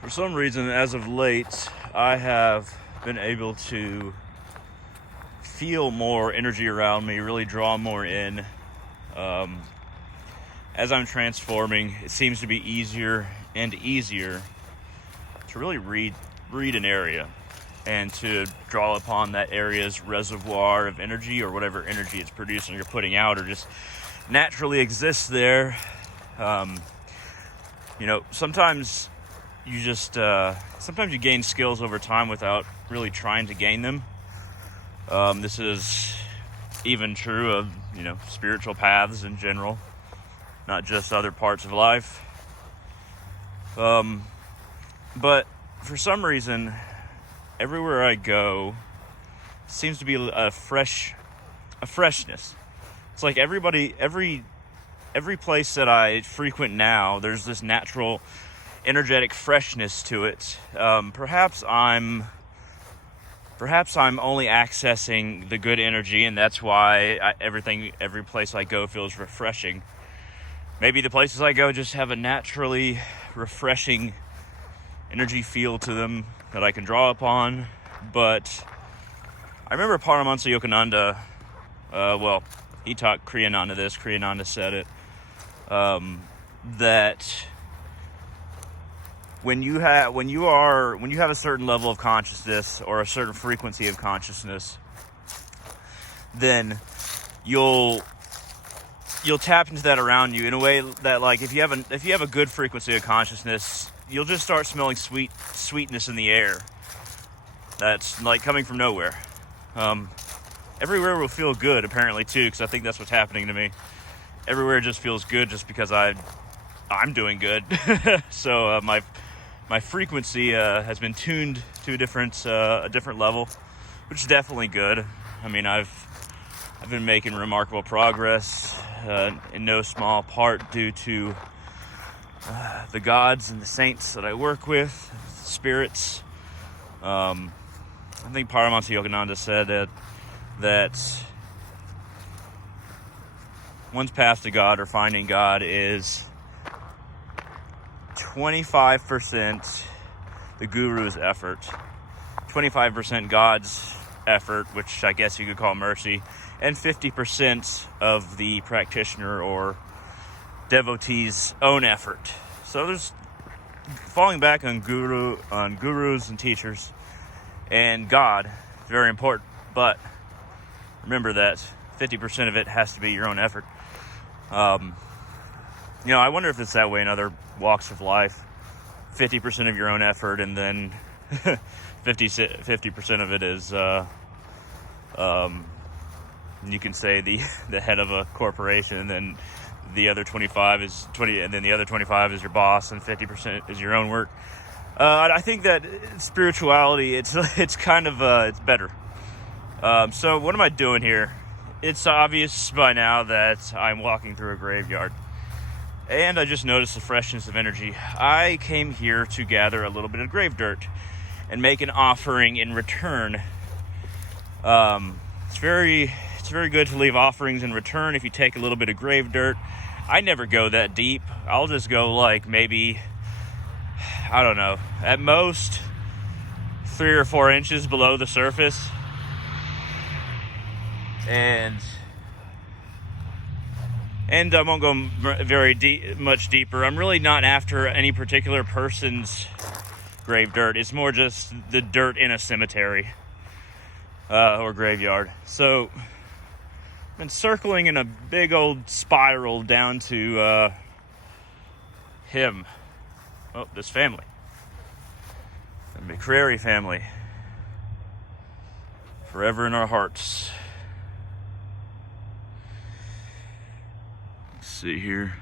For some reason, as of late, I have been able to feel more energy around me, really draw more in. As I'm transforming, it seems to be easier and easier to really read an area and to draw upon that area's reservoir of energy, or whatever energy it's producing or putting out, or just naturally exists there. Sometimes you gain skills over time without really trying to gain them. This is even true of, spiritual paths in general, not just other parts of life. But for some reason, everywhere I go seems to be a freshness. It's like every place that I frequent now, there's this natural energetic freshness to it. Perhaps I'm only accessing the good energy, and that's why every place I go feels refreshing. Maybe the places I go just have a naturally refreshing energy feel to them that I can draw upon. But I remember Paramahansa Yogananda, he taught Kriyananda this. Kriyananda said it, that when you have a certain level of consciousness or a certain frequency of consciousness, then you'll tap into that around you in a way that, like, if you have a good frequency of consciousness, you'll just start smelling sweetness in the air. That's like coming from nowhere. Everywhere will feel good, apparently, too, because I think that's what's happening to me. Everywhere just feels good just because I'm doing good. So my frequency has been tuned to a different level, which is definitely good. I mean, I've been making remarkable progress, in no small part due to the gods and the saints that I work with, spirits. I think Paramahansa Yogananda said that one's path to God or finding God is 25% the guru's effort, 25% God's effort, which I guess you could call mercy, and 50% of the practitioner or devotee's own effort. So there's falling back on gurus and teachers and God, very important, but remember that 50% of it has to be your own effort. I wonder if it's that way in other walks of life. 50% of your own effort, and then 50% of it is, you can say the head of a corporation, and then the other 25 is 20, and then the other 25 is your boss, and 50% is your own work. I think that spirituality, it's kind of it's better. So what am I doing here? It's obvious by now that I'm walking through a graveyard, and I just noticed the freshness of energy. I came here to gather a little bit of grave dirt and make an offering in return. It's very good to leave offerings in return if you take a little bit of grave dirt. I never go that deep. I'll just go like maybe, I don't know, at most 3 or 4 inches below the surface. And I won't go much deeper. I'm really not after any particular person's grave dirt. It's more just the dirt in a cemetery or graveyard. So I've been circling in a big old spiral down to this family. The McCrary family. Forever in our hearts. See here,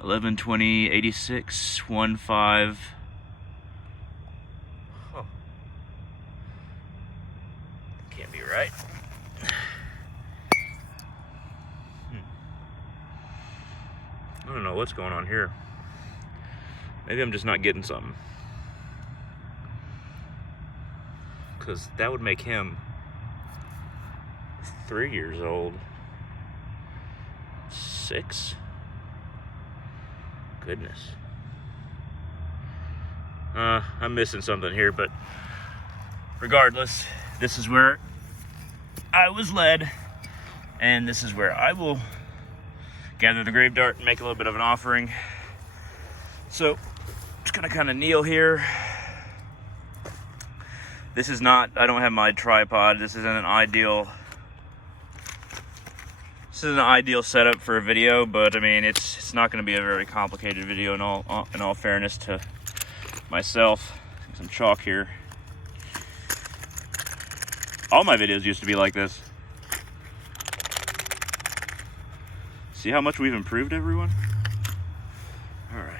11/20/86 15. Oh, can't be right. I don't know what's going on here. Maybe I'm just not getting something, because that would make him 3 years old. 6? Goodness. I'm missing something here, but regardless, this is where I was led, and this is where I will gather the grave dart and make a little bit of an offering. So, I'm just gonna kind of kneel here. This is not, I don't have my tripod. This isn't an ideal setup for a video, but I mean, it's not going to be a very complicated video in all fairness to myself. Some chalk here. All my videos used to be like this. See how much we've improved, everyone? All right.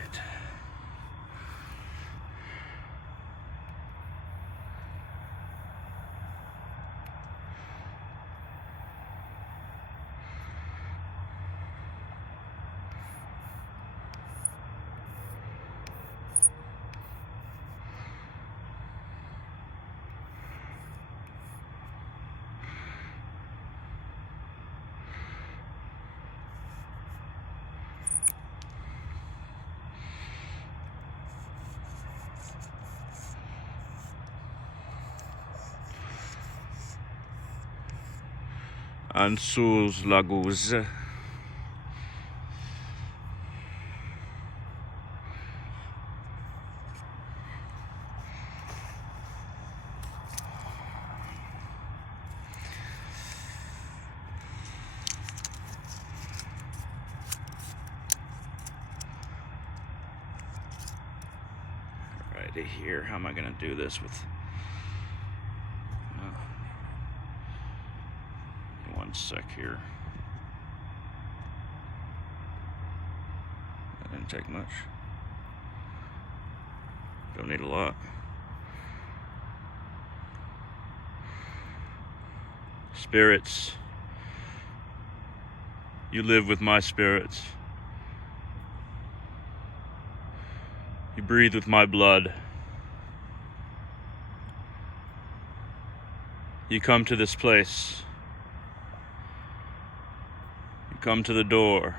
Ansus Laguz. Right here, how am I going to do this with... One sec here. That didn't take much. Don't need a lot. Spirits, you live with my spirits. You breathe with my blood. You come to this place. Come to the door.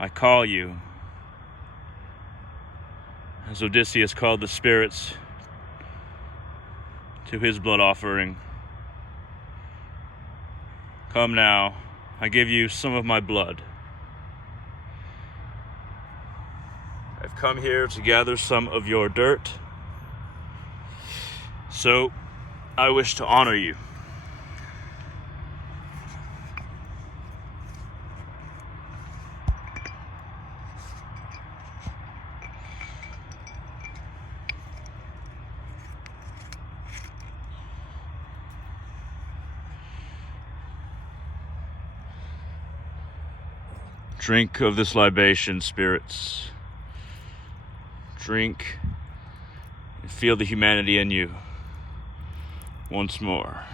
I call you. As Odysseus called the spirits to his blood offering. Come now, I give you some of my blood. I've come here to gather some of your dirt. So, I wish to honor you. Drink of this libation, spirits. Drink and feel the humanity in you once more.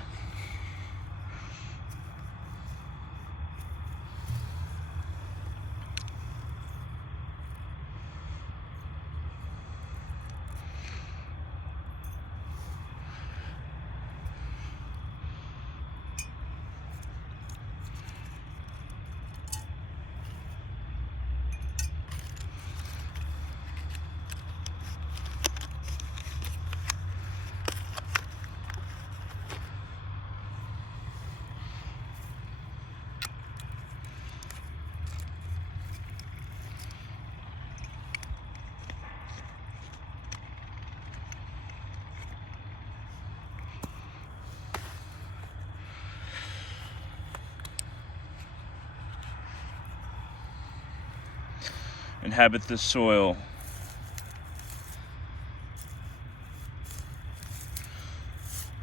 Inhabit this soil.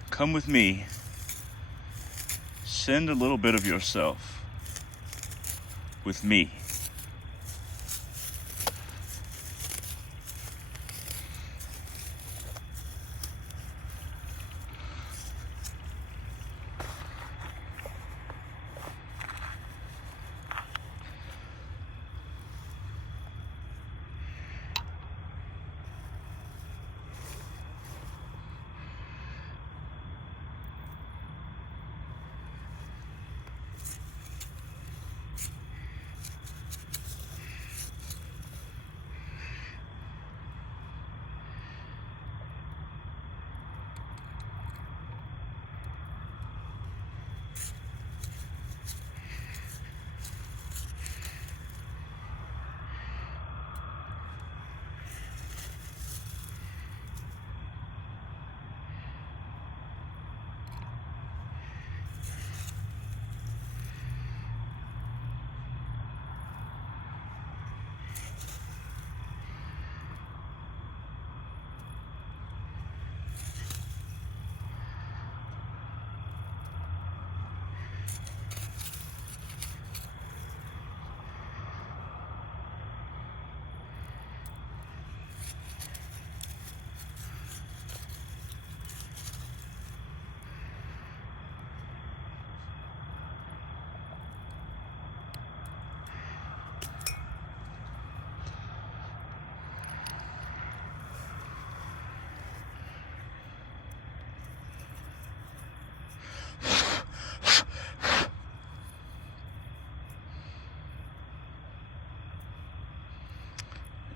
Come with me. Send a little bit of yourself with me.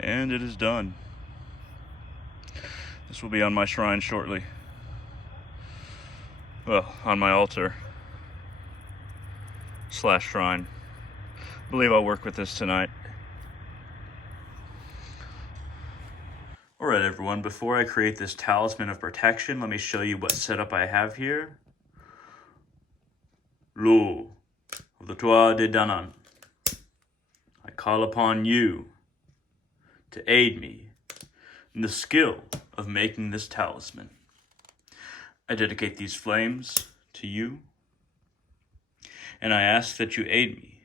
And it is done. This will be on my shrine shortly. Well, on my altar / shrine. I believe I'll work with this tonight. Alright everyone, before I create this Talisman of Protection, let me show you what setup I have here. Lo, of the Toit de Danann, I call upon you to aid me in the skill of making this talisman. I dedicate these flames to you, and I ask that you aid me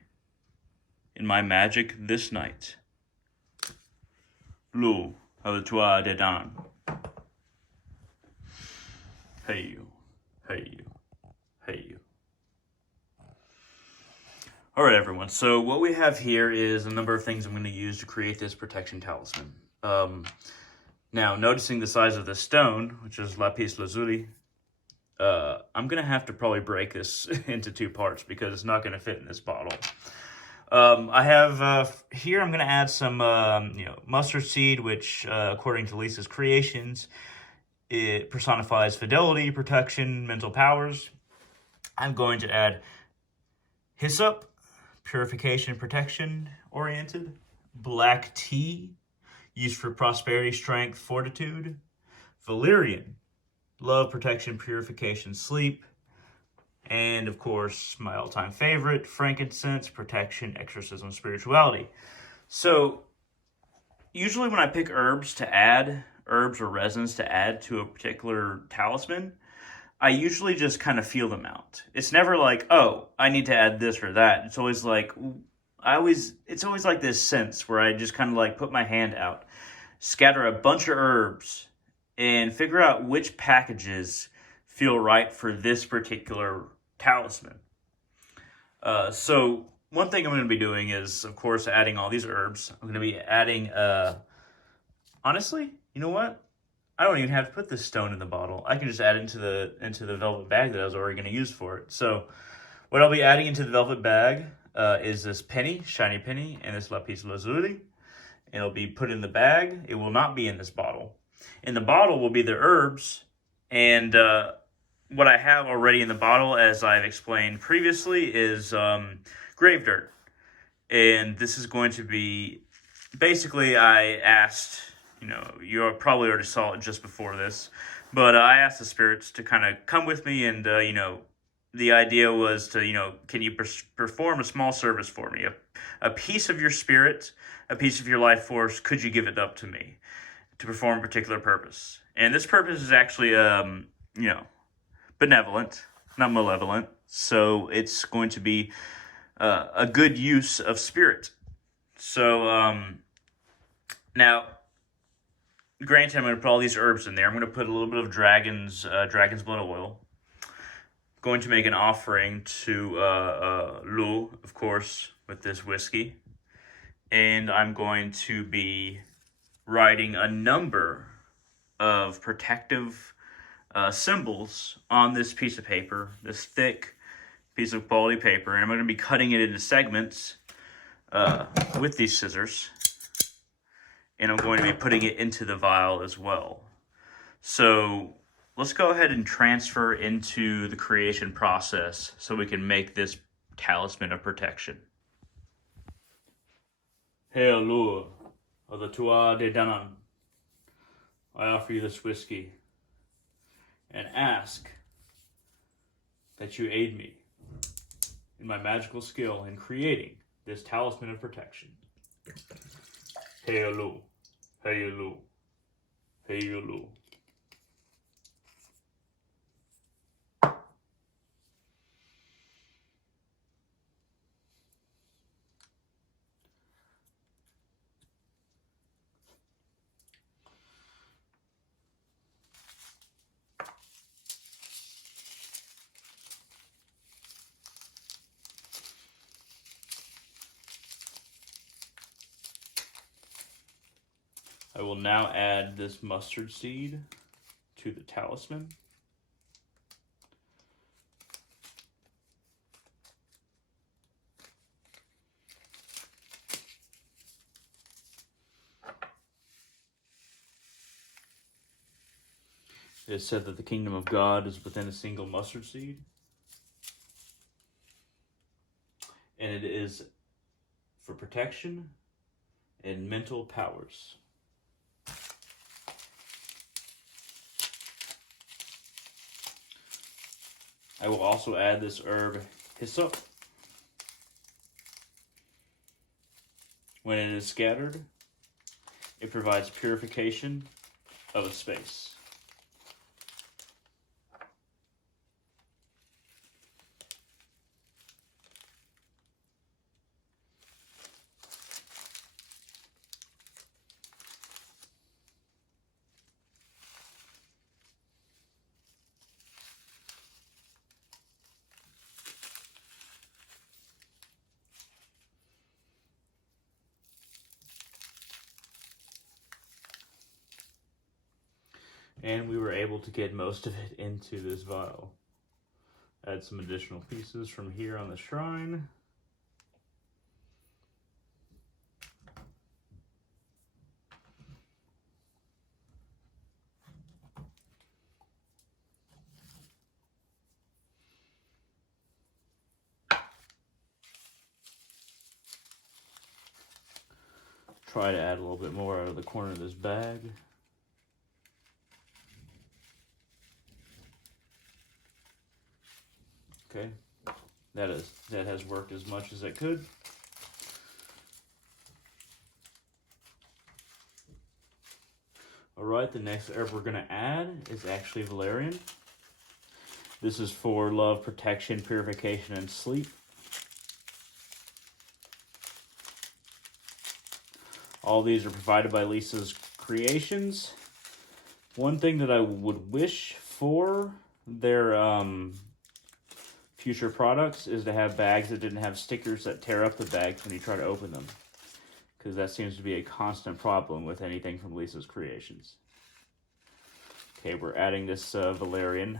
in my magic this night. Lo, of the Toit de Danann. Hey you, hey you, hey you. Alright everyone, so what we have here is a number of things I'm going to use to create this protection talisman. Now, noticing the size of this stone, which is lapis lazuli, I'm going to have to probably break this into 2 parts because it's not going to fit in this bottle. I have here, I'm going to add some mustard seed, which according to Lisa's creations, it personifies fidelity, protection, mental powers. I'm going to add hyssop, purification, protection oriented. Black tea, used for prosperity, strength, fortitude. Valerian, love, protection, purification, sleep. And of course, my all-time favorite, frankincense, protection, exorcism, spirituality. So usually when I pick herbs to add, herbs or resins to add to a particular talisman, I usually just kind of feel them out. It's never like, oh, I need to add this or that. It's always like, it's always like this sense where I just kind of like put my hand out, scatter a bunch of herbs, and figure out which packages feel right for this particular talisman. So one thing I'm going to be doing is, of course, adding all these herbs. I'm going to be adding, honestly, you know what? I don't even have to put this stone in the bottle. I can just add it into the velvet bag that I was already going to use for it. So what I'll be adding into the velvet bag is this penny, shiny penny, and this lapis lazuli. It'll be put in the bag. It will not be in this bottle. In the bottle will be the herbs, and what I have already in the bottle, as I've explained previously, is grave dirt. And this is going to be, basically I asked, you probably already saw it just before this, but I asked the spirits to kind of come with me, and, the idea was to, can you perform a small service for me? A piece of your spirit, a piece of your life force, could you give it up to me to perform a particular purpose? And this purpose is actually, benevolent, not malevolent. So it's going to be a good use of spirit. So now, granted, I'm going to put all these herbs in there. I'm going to put a little bit of dragon's blood oil. Going to make an offering to Lu, of course, with this whiskey. And I'm going to be writing a number of protective symbols on this piece of paper, this thick piece of quality paper. And I'm going to be cutting it into segments with these scissors. And I'm going to be putting it into the vial as well. So let's go ahead and transfer into the creation process so we can make this Talisman of Protection. Hail, Lure of the Toit de Danann, I offer you this whiskey and ask that you aid me in my magical skill in creating this Talisman of Protection. Hail, Lure, hail, Lure, hail, Lure. I will now add this mustard seed to the talisman. It is said that the kingdom of God is within a single mustard seed. And it is for protection and mental powers. I will also add this herb hyssop. When it is scattered, it provides purification of a space. And we were able to get most of it into this vial. Add some additional pieces from here on the shrine. Try to add a little bit more out of the corner of this bag. Okay, that has worked as much as it could. Alright, the next herb we're going to add is actually Valerian. This is for love, protection, purification, and sleep. All these are provided by Lisa's Creations. One thing that I would wish for their future products is to have bags that didn't have stickers that tear up the bags when you try to open them, because that seems to be a constant problem with anything from Lisa's Creations. Okay, we're adding this Valerian.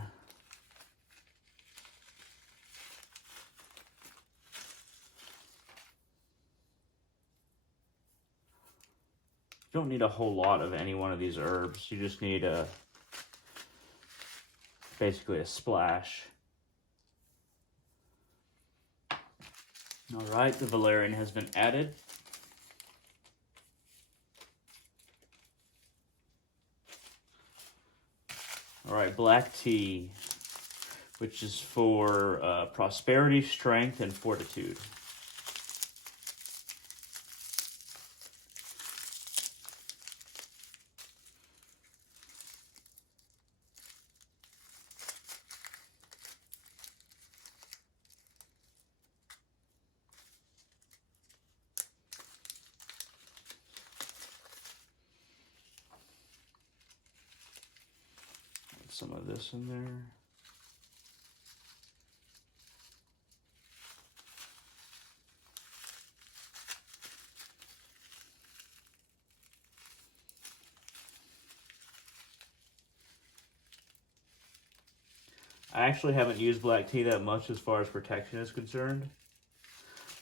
You don't need a whole lot of any one of these herbs. You just need basically a splash. Alright, the Valerian has been added. Alright, black tea, which is for prosperity, strength, and fortitude. Some of this in there. I actually haven't used black tea that much as far as protection is concerned,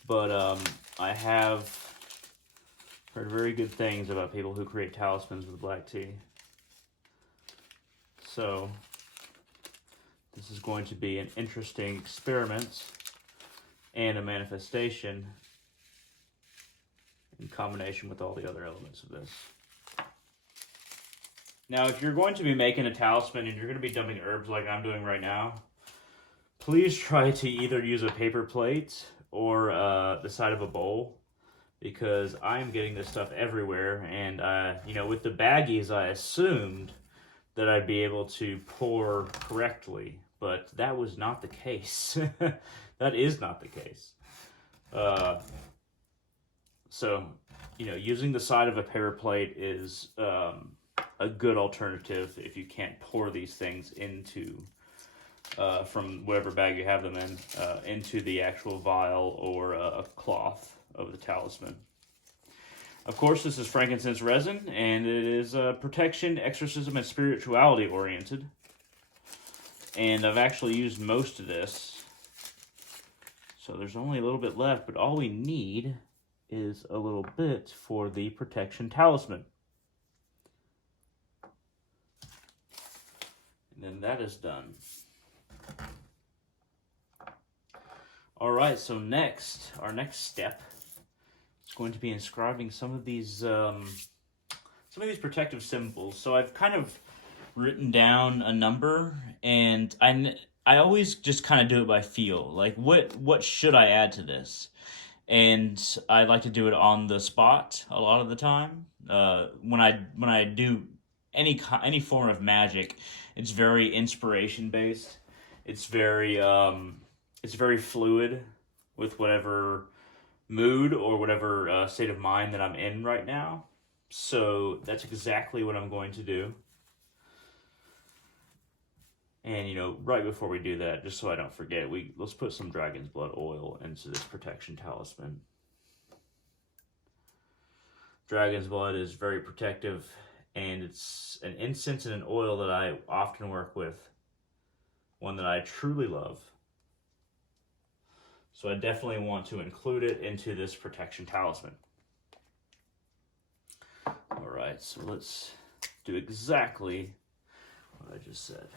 but I have heard very good things about people who create talismans with black tea. So this is going to be an interesting experiment and a manifestation in combination with all the other elements of this. Now, if you're going to be making a talisman and you're going to be dumping herbs like I'm doing right now, please try to either use a paper plate or the side of a bowl, because I'm getting this stuff everywhere. And, with the baggies, I assumed that I'd be able to pour correctly, but that was not the case. That is not the case. So, using the side of a paper plate is a good alternative if you can't pour these things into, from whatever bag you have them in, into the actual vial or a cloth of the talisman. Of course, this is frankincense resin, and it is protection, exorcism, and spirituality oriented. And I've actually used most of this, so there's only a little bit left, but all we need is a little bit for the protection talisman. And then that is done. All right, so next, our next step is going to be inscribing some of these protective symbols. So I've kind of written down a number, and I always just kind of do it by feel. Like, what should I add to this? And I like to do it on the spot a lot of the time. When I do any form of magic, it's very inspiration based. It's very fluid with whatever mood or whatever state of mind that I'm in right now. So that's exactly what I'm going to do. And, you know, right before we do that, just so I don't forget, let's put some dragon's blood oil into this protection talisman. Dragon's blood is very protective, and it's an incense and an oil that I often work with, one that I truly love. So I definitely want to include it into this protection talisman. All right, so let's do exactly what I just said.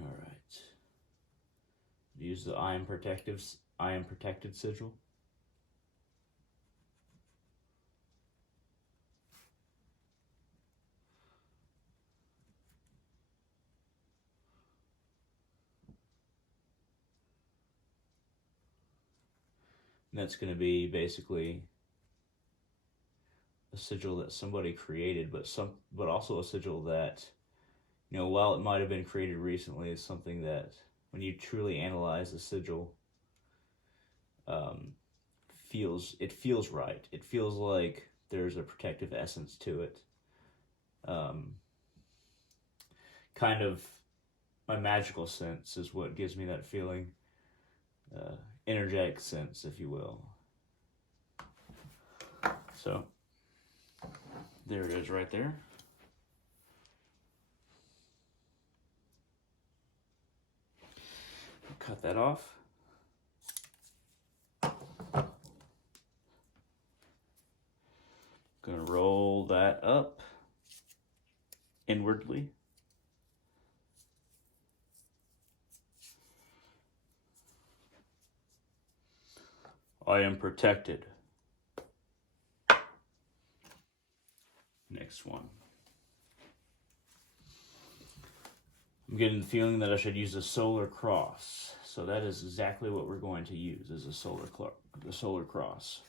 All right. Use the I am protected sigil. And that's going to be basically a sigil that somebody created, but also a sigil that, you know, while it might have been created recently, is something that, when you truly analyze the sigil, feels right. It feels like there's a protective essence to it. Kind of my magical sense is what gives me that feeling. Energetic sense, if you will. So, there it is right there. Cut that off. Gonna roll that up inwardly. I am protected. Next one. I'm getting the feeling that I should use a solar cross. So that is exactly what we're going to use, is the solar cross.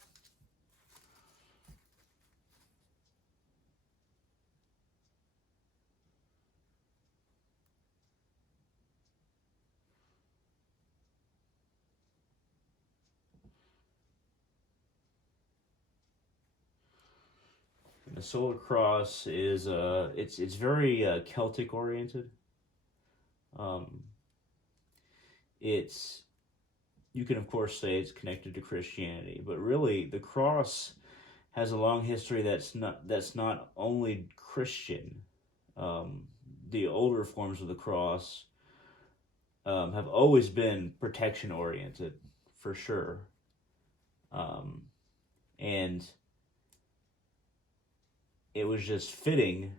And the solar cross is it's very Celtic oriented. It's, you can of course say it's connected to Christianity, but really the cross has a long history that's not only Christian. The older forms of the cross have always been protection oriented, for sure. And it was just fitting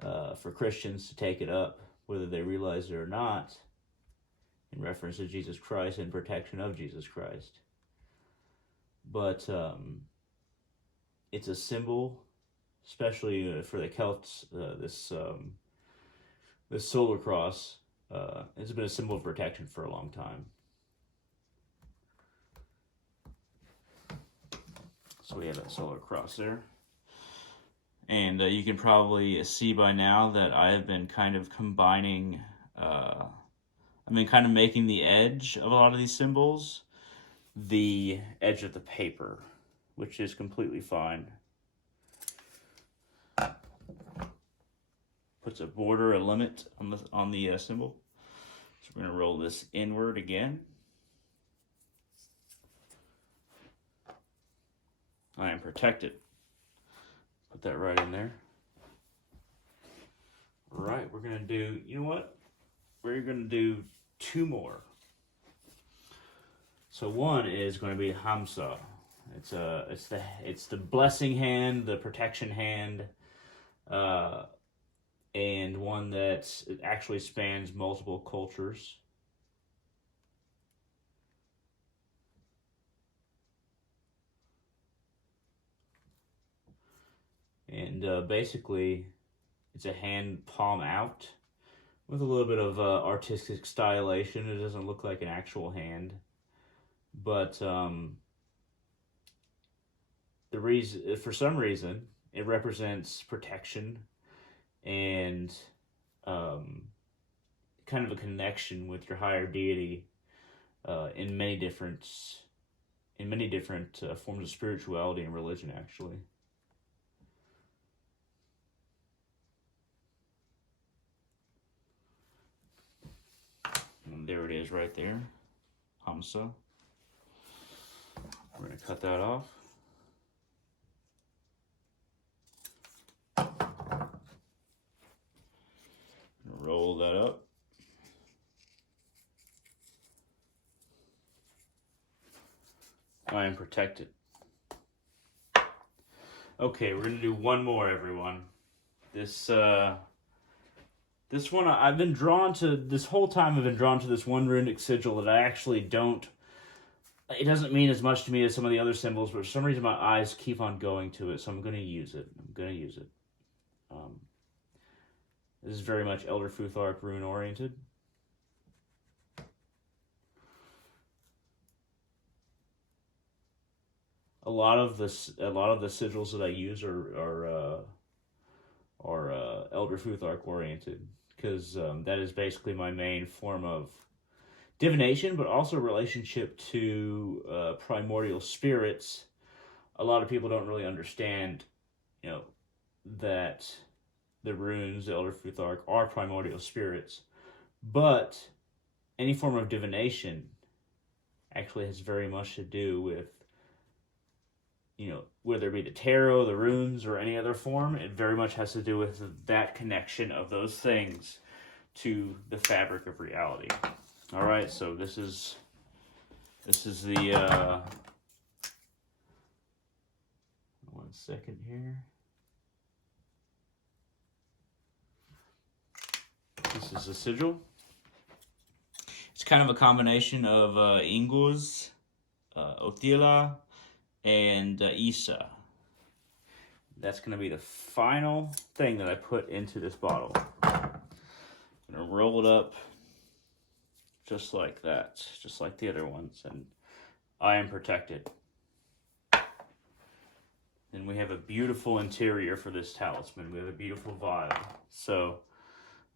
for Christians to take it up, whether they realized it or not, in reference to Jesus Christ and protection of Jesus Christ. But it's a symbol, especially for the Celts. This solar cross has been a symbol of protection for a long time. So we have that solar cross there. And you can probably see by now that I have been kind of combining, I've been kind of making the edge of a lot of these symbols the edge of the paper, which is completely fine. Puts a border, a limit on the symbol. So we're going to roll this inward again. I am protected. Put that right in there. Right, we're going to do, you know what? We're going to do two more. So one is going to be Hamsa. It's the blessing hand, the protection hand. and one that actually spans multiple cultures. And basically, it's a hand palm out with a little bit of artistic stylization. It doesn't look like an actual hand, but the reason, for some reason, it represents protection and kind of a connection with your higher deity in many different forms of spirituality and religion, actually. And there it is right there, Hamsa. We're going to cut that off. Roll that up. I am protected. Okay, we're going to do one more, everyone. This one, I've been drawn to, this whole time I've been drawn to this one runic sigil that I actually don't, it doesn't mean as much to me as some of the other symbols, but for some reason my eyes keep on going to it, so I'm going to use it. This is very much Elder Futhark rune oriented. A lot of the sigils that I use are Elder Futhark oriented, because that is basically my main form of divination, but also relationship to primordial spirits. A lot of people don't really understand, that the runes, the Elder Futhark, are primordial spirits, but any form of divination actually has very much to do with, whether it be the tarot, the runes, or any other form, it very much has to do with that connection of those things to the fabric of reality. All right, so this is the one second here. This is a sigil. It's kind of a combination of Inguz, Othila, and Isa. That's going to be the final thing that I put into this bottle. I'm going to roll it up just like that, just like the other ones, and I am protected. And we have a beautiful interior for this talisman. We have a beautiful vial. So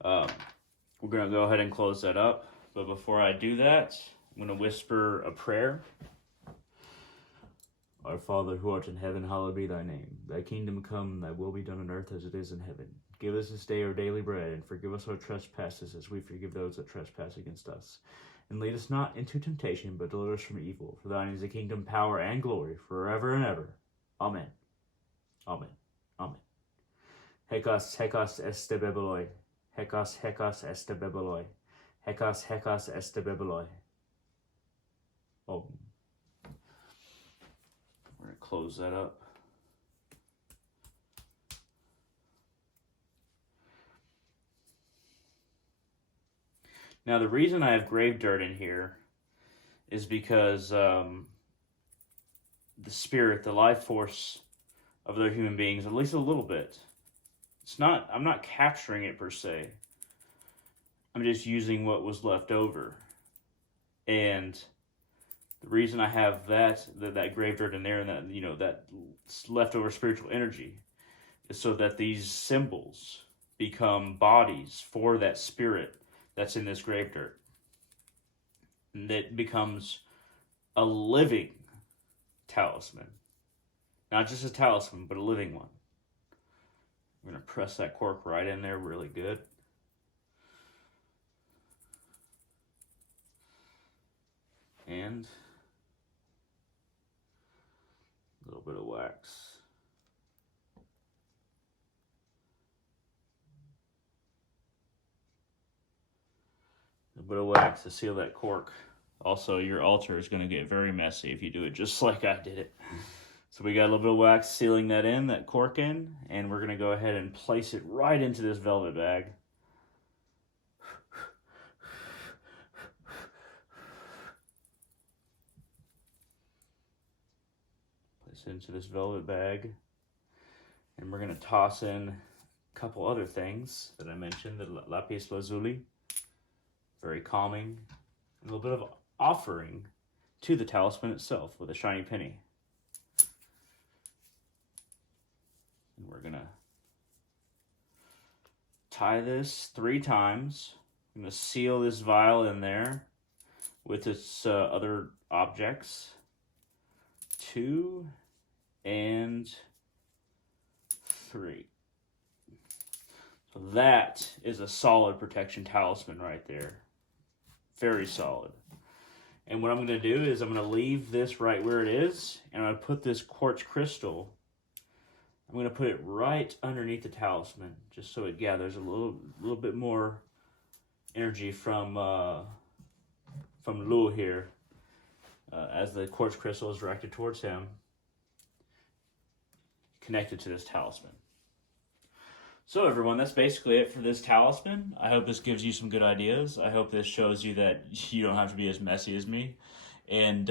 we're going to go ahead and close that up. But before I do that, I'm going to whisper a prayer. Our Father, who art in heaven, hallowed be thy name. Thy kingdom come, thy will be done on earth as it is in heaven. Give us this day our daily bread, and forgive us our trespasses as we forgive those that trespass against us. And lead us not into temptation, but deliver us from evil. For thine is the kingdom, power, and glory, forever and ever. Amen. Amen. Amen. Hekos, hekos este bebeloi. Hekos, hekos este bebeloi. Hekos, hekos este bebeloi. Om. We're going to close that up. Now, the reason I have grave dirt in here is because the spirit, the life force of other human beings, at least a little bit, I'm not capturing it per se. I'm just using what was left over. And the reason I have that grave dirt in there and that, that leftover spiritual energy is so that these symbols become bodies for that spirit that's in this grave dirt. And it becomes a living talisman. Not just a talisman, but a living one. I'm going to press that cork right in there really good. And a little bit of wax. A bit of wax to seal that cork. Also, your altar is going to get very messy if you do it just like I did it. So we got a little bit of wax sealing that cork in, and we're going to go ahead and place it right into this velvet bag. Place it into this velvet bag, and we're going to toss in a couple other things that I mentioned, the lapis lazuli, very calming, and a little bit of offering to the talisman itself with a shiny penny. And we're gonna tie this 3 times. I'm gonna seal this vial in there with its other objects. 2 and 3. So that is a solid protection talisman right there. Very solid. And what I'm gonna do is I'm gonna leave this right where it is, and I'm gonna put this quartz crystal, I'm going to put it right underneath the talisman, just so it gathers a little bit more energy from Lu here, as the quartz crystal is directed towards him, connected to this talisman. So everyone, that's basically it for this talisman. I hope this gives you some good ideas. I hope this shows you that you don't have to be as messy as me. And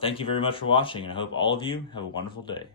thank you very much for watching, and I hope all of you have a wonderful day.